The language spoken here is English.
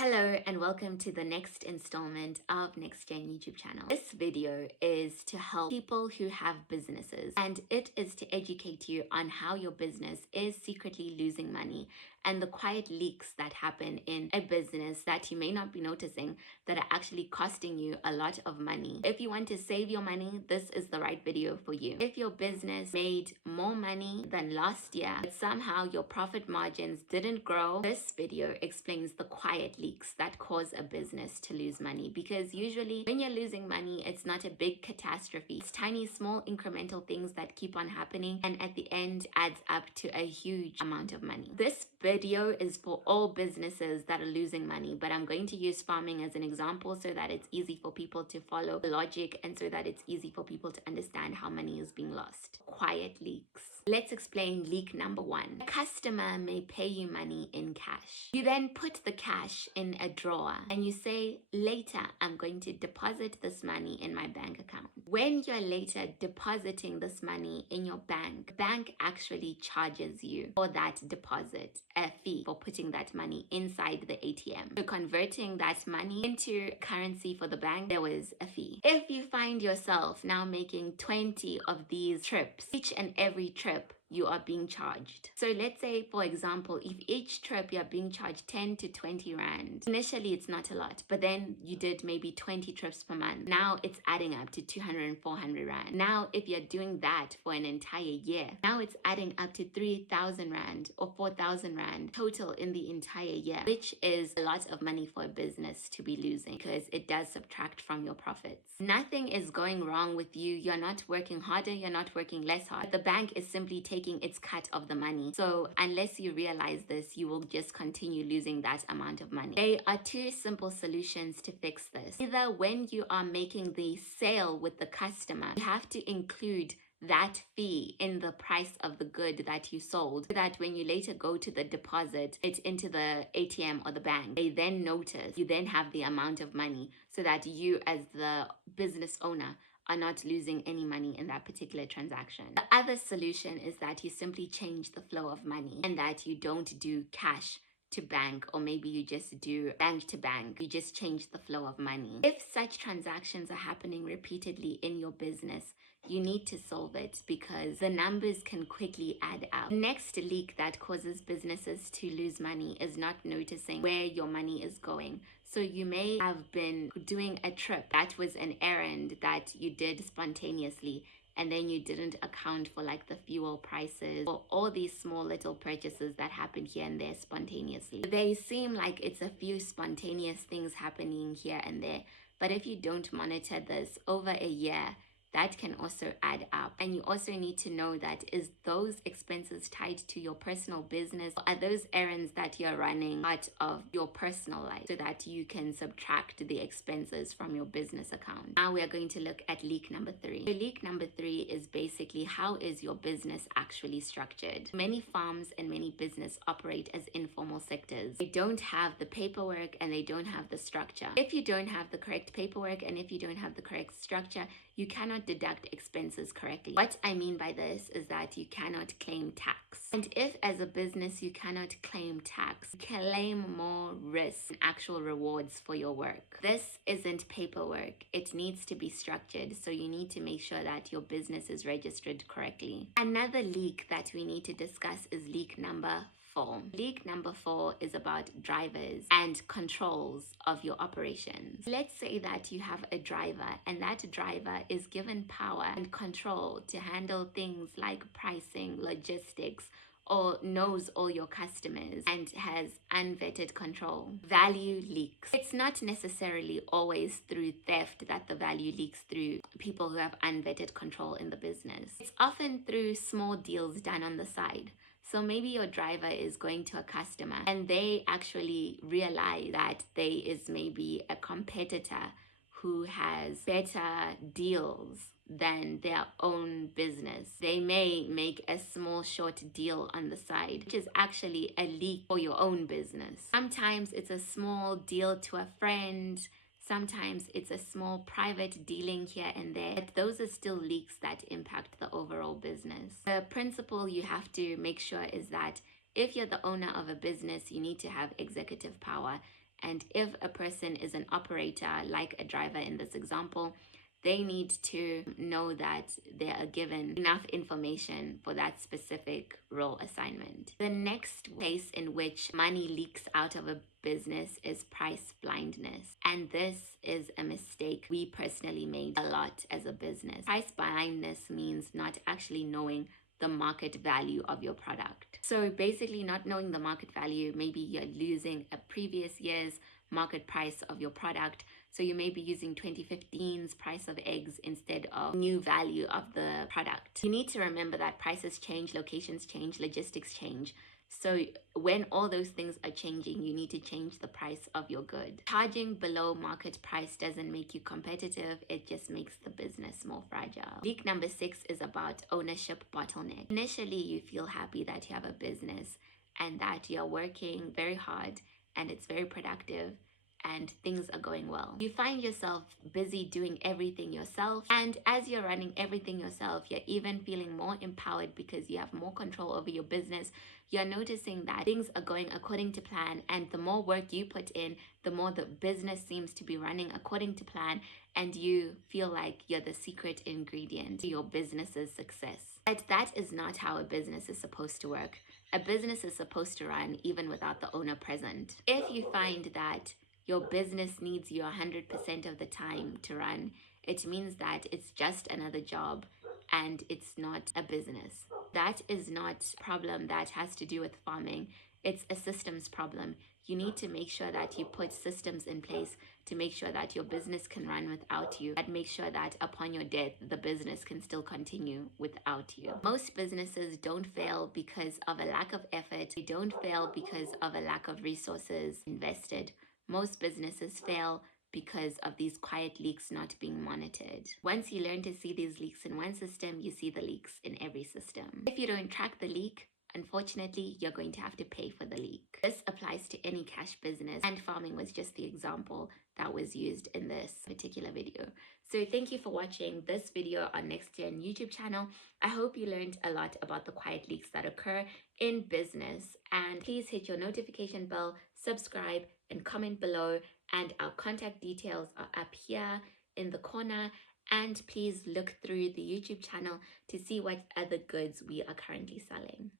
Hello and welcome to the next installment of Next Gen YouTube channel. This video is to help people who have businesses, and it is to educate you on how your business is secretly losing money and the quiet leaks that happen in a business that you may not be noticing that are actually costing you a lot of money. If you want to save your money, this is the right video for you. If your business made more money than last year, but somehow your profit margins didn't grow, this video explains the quiet leaks that cause a business to lose money. Because usually when you're losing money, it's not a big catastrophe. It's tiny, small, incremental things that keep on happening and at the end adds up to a huge amount of money. This video is for all businesses that are losing money, but I'm going to use farming as an example so that it's easy for people to follow the logic and so that it's easy for people to understand how money is being lost. Quiet leaks. Let's explain leak number one. A customer may pay you money in cash. You then put the cash in a drawer and you say, later I'm going to deposit this money in my bank account. When you're later depositing this money in your bank, the bank actually charges you for that deposit, a fee for putting that money inside the ATM. So converting that money into currency for the bank, there was a fee. If you find yourself now making 20 of these trips, each and every trip you are being charged. So let's say, for example, if each trip you are being charged 10 to 20 rand, initially it's not a lot, but then you did maybe 20 trips per month. Now it's adding up to 200 and 400 rand. Now, if you're doing that for an entire year, now it's adding up to 3,000 rand or 4,000 rand total in the entire year, which is a lot of money for a business to be losing because it does subtract from your profits. Nothing is going wrong with you. You're not working harder, you're not working less hard. The bank is simply taking its cut of the money. So unless you realize this, you will just continue losing that amount of money. There are two simple solutions to fix this. Either when you are making the sale with the customer, you have to include that fee in the price of the good that you sold, so that when you later go to the deposit it into the ATM or the bank, they then notice, you then have the amount of money so that you as the business owner are not losing any money in that particular transaction. The other solution is that you simply change the flow of money and that you don't do cash to bank, or maybe you just do bank to bank. You just change the flow of money. If such transactions are happening repeatedly in your business, you need to solve it because the numbers can quickly add up. Next leak that causes businesses to lose money is not noticing where your money is going. So you may have been doing a trip that was an errand that you did spontaneously, and then you didn't account for like the fuel prices or all these small little purchases that happen here and there spontaneously. They seem like it's a few spontaneous things happening here and there, but if you don't monitor this over a year, that can also add up. And you also need to know that is those expenses tied to your personal business, or are those errands that you're running part of your personal life so that you can subtract the expenses from your business account. Now we are going to look at leak number three. So leak number three is basically, how is your business actually structured? Many farms and many business operate as informal sectors. They don't have the paperwork and they don't have the structure. If you don't have the correct paperwork and if you don't have the correct structure, you cannot deduct expenses correctly. What I mean by this is that you cannot claim tax. And if as a business you cannot claim tax, claim more risks and actual rewards for your work. This isn't paperwork. It needs to be structured. So you need to make sure that your business is registered correctly. Another leak that we need to discuss is leak number 4. Leak number 4 is about drivers and controls of your operations. Let's say that you have a driver and that driver is given power and control to handle things like pricing, logistics, or knows all your customers and has unvetted control. Value leaks. It's not necessarily always through theft that the value leaks through people who have unvetted control in the business. It's often through small deals done on the side. So maybe your driver is going to a customer and they actually realize that there is maybe a competitor who has better deals than their own business. They may make a small short deal on the side, which is actually a leak for your own business. Sometimes it's a small deal to a friend. Sometimes it's a small private dealing here and there, but those are still leaks that impact the overall business. The principle you have to make sure is that if you're the owner of a business, you need to have executive power And if a person is an operator, like a driver in this example, they need to know that they are given enough information for that specific role assignment. The next case in which money leaks out of a business is price blindness. And this is a mistake we personally made a lot as a business. Price blindness means not actually knowing the market value of your product. So basically not knowing the market value, maybe you're losing a previous year's market price of your product. So you may be using 2015's price of eggs instead of new value of the product. You need to remember that prices change, locations change, logistics change. So when all those things are changing, you need to change the price of your good. Charging below market price doesn't make you competitive. It just makes the business more fragile. Leak number 6 is about ownership bottleneck. Initially, you feel happy that you have a business and that you're working very hard and it's very productive and things are going well. You find yourself busy doing everything yourself, and as you're running everything yourself, you're even feeling more empowered because you have more control over your business. You're noticing that things are going according to plan, and the more work you put in, the more the business seems to be running according to plan, and you feel like you're the secret ingredient to your business's success. But that is not how a business is supposed to work. A business is supposed to run even without the owner present. If you find that your business needs you 100% of the time to run, it means that it's just another job and it's not a business. That is not a problem that has to do with farming. It's a systems problem. You need to make sure that you put systems in place to make sure that your business can run without you, and make sure that upon your death, the business can still continue without you. Most businesses don't fail because of a lack of effort. They don't fail because of a lack of resources invested. Most businesses fail because of these quiet leaks not being monitored. Once you learn to see these leaks in one system, you see the leaks in every system. If you don't track the leak, unfortunately, you're going to have to pay for the leak. This applies to any cash business, and farming was just the example that was used in this particular video. So thank you for watching this video on NextGen YouTube channel. I hope you learned a lot about the quiet leaks that occur in business, and please hit your notification bell, subscribe, and comment below, and our contact details are up here in the corner. And please look through the YouTube channel to see what other goods we are currently selling.